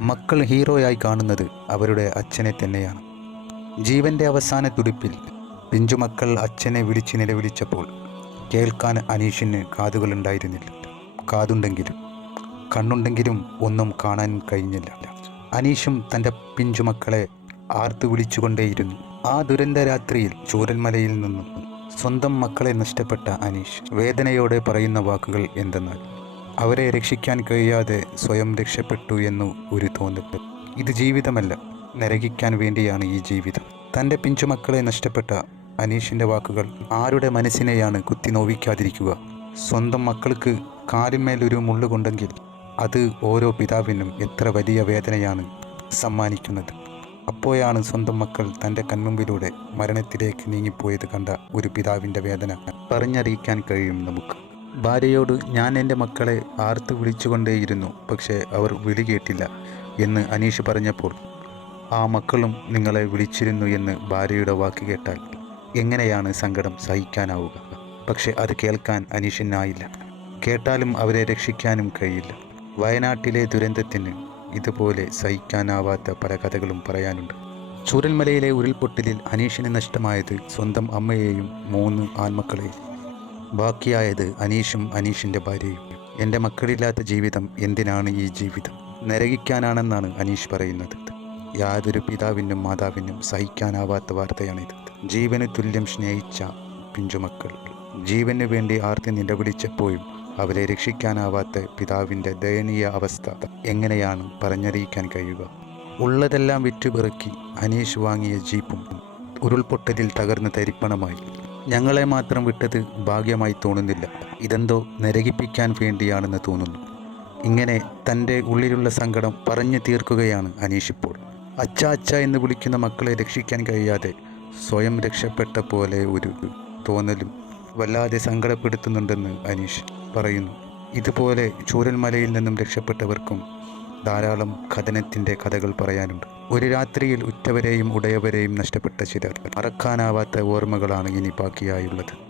മക്കൾ ഹീറോയായി കാണുന്നത് അവരുടെ അച്ഛനെ തന്നെയാണ്. ജീവന്റെ അവസാന തുടിപ്പിൽ പിഞ്ചുമക്കൾ അച്ഛനെ വിളിച്ച് നിലവിളിച്ചപ്പോൾ കേൾക്കാൻ അനീഷിന് കാതുകളുണ്ടായിരുന്നില്ല. കാതുണ്ടെങ്കിലും കണ്ണുണ്ടെങ്കിലും ഒന്നും കാണാൻ കഴിഞ്ഞില്ല. അനീഷും തന്റെ പിഞ്ചുമക്കളെ ആർത്തു വിളിച്ചുകൊണ്ടേയിരുന്നു. ആ ദുരന്ത രാത്രിയിൽ ചൂരൽമലയിൽ നിന്നും സ്വന്തം മക്കളെ നഷ്ടപ്പെട്ട അനീഷ് വേദനയോടെ പറയുന്ന വാക്കുകൾ എന്തെന്നാൽ അവരെ രക്ഷിക്കാൻ കഴിയാതെ സ്വയം രക്ഷപ്പെട്ടു എന്നു ഒരു തോന്നൽ. ഇത് ജീവിതമല്ല നരകിക്കാൻ വേണ്ടിയാണ് ഈ ജീവിതം. തന്റെ പിഞ്ചുമക്കളെ നഷ്ടപ്പെട്ട അനീഷിന്റെ വാക്കുകൾ ആരുടെ മനസ്സിനെയാണ് കുത്തി നോവിക്കാതിരിക്കുക? സ്വന്തം മക്കൾക്ക് കാലിന്മേലൊരു മുള്ളുകൊണ്ടെങ്കിൽ അത് ഓരോ പിതാവിനും എത്ര വലിയ വേദനയാണ് സമ്മാനിക്കുന്നത്. അപ്പോഴാണ് സ്വന്തം മക്കൾ തന്റെ കൺമുമ്പിലൂടെ മരണത്തിലേക്ക് നീങ്ങിപ്പോയത് കണ്ട ഒരു പിതാവിന്റെ വേദന പറഞ്ഞറിയിക്കാൻ കഴിയും നമുക്ക്. ഭാര്യയോട് ഞാൻ എന്റെ മക്കളെ ആർത്ത് വിളിച്ചുകൊണ്ടേയിരുന്നു പക്ഷേ അവർ വിളി കേട്ടില്ല എന്ന് അനീഷ് പറഞ്ഞപ്പോൾ ആ മക്കളും നിങ്ങളെ വിളിച്ചിരുന്നു എന്ന് ഭാര്യയുടെ വാക്ക് കേട്ടാൽ എങ്ങനെയാണ് സങ്കടം സഹിക്കാനാവുക? പക്ഷെ അത് കേൾക്കാൻ അനീഷിനായില്ല. കേട്ടാലും അവരെ രക്ഷിക്കാനും കഴിയില്ല. വയനാട്ടിലെ ദുരന്തത്തിന് ഇതുപോലെ സഹിക്കാനാവാത്ത പല കഥകളും പറയാനുണ്ട്. ചൂരൽമലയിലെ ഉരുൾപൊട്ടലിൽ അനീഷിന് നഷ്ടമായത് സ്വന്തം അമ്മയെയും മൂന്ന് ആൺമക്കളെയും. ബാക്കിയായത് അനീഷും അനീഷിന്റെ ഭാര്യയും. എന്റെ മക്കളില്ലാത്ത ജീവിതം എന്തിനാണ് ഈ ജീവിതം? നരകിക്കാനാണെന്നാണ് അനീഷ് പറയുന്നത്. യാതൊരു പിതാവിനും മാതാവിനും സഹിക്കാനാവാത്ത ഇത് ജീവന് തുല്യം സ്നേഹിച്ച പിഞ്ചുമക്കൾ. ജീവന് വേണ്ടി ആർത്തി നിലവിളിച്ചപ്പോഴും അവരെ രക്ഷിക്കാനാവാത്ത പിതാവിന്റെ ദയനീയ അവസ്ഥ എങ്ങനെയാണ് പറഞ്ഞറിയിക്കാൻ കഴിയുക? ഉള്ളതെല്ലാം വിറ്റുപിറക്കി അനീഷ് വാങ്ങിയ ജീപ്പും ഉരുൾപൊട്ടലിൽ തകർന്ന് തരിപ്പണമായി. ഞങ്ങളെ മാത്രം വിട്ടത് ഭാഗ്യമായി തോന്നുന്നില്ല. ഇതെന്തോ നരകിപ്പിക്കാൻ വേണ്ടിയാണെന്ന് തോന്നുന്നു. ഇങ്ങനെ തന്റെ ഉള്ളിലുള്ള സങ്കടം പറഞ്ഞു തീർക്കുകയാണ് അനീഷ് ഇപ്പോൾ. അച്ഛ അച്ഛ എന്ന് വിളിക്കുന്ന മക്കളെ രക്ഷിക്കാൻ കഴിയാതെ സ്വയം രക്ഷപ്പെട്ട പോലെ ഒരു തോന്നലും വല്ലാതെ സങ്കടപ്പെടുത്തുന്നുണ്ടെന്ന് അനീഷ് പറയുന്നു. ഇതുപോലെ ചൂരൽമലയിൽ നിന്നും രക്ഷപ്പെട്ടവർക്കും ധാരാളം കഥനത്തിന്റെ കഥകൾ പറയാനുണ്ട്. ഒരു രാത്രിയിൽ ഉറ്റവരെയും ഉടയവരെയും നഷ്ടപ്പെട്ട ചിലർ മറക്കാനാവാത്ത ഓർമ്മകളാണ് ഇനി ബാക്കിയായുള്ളത്.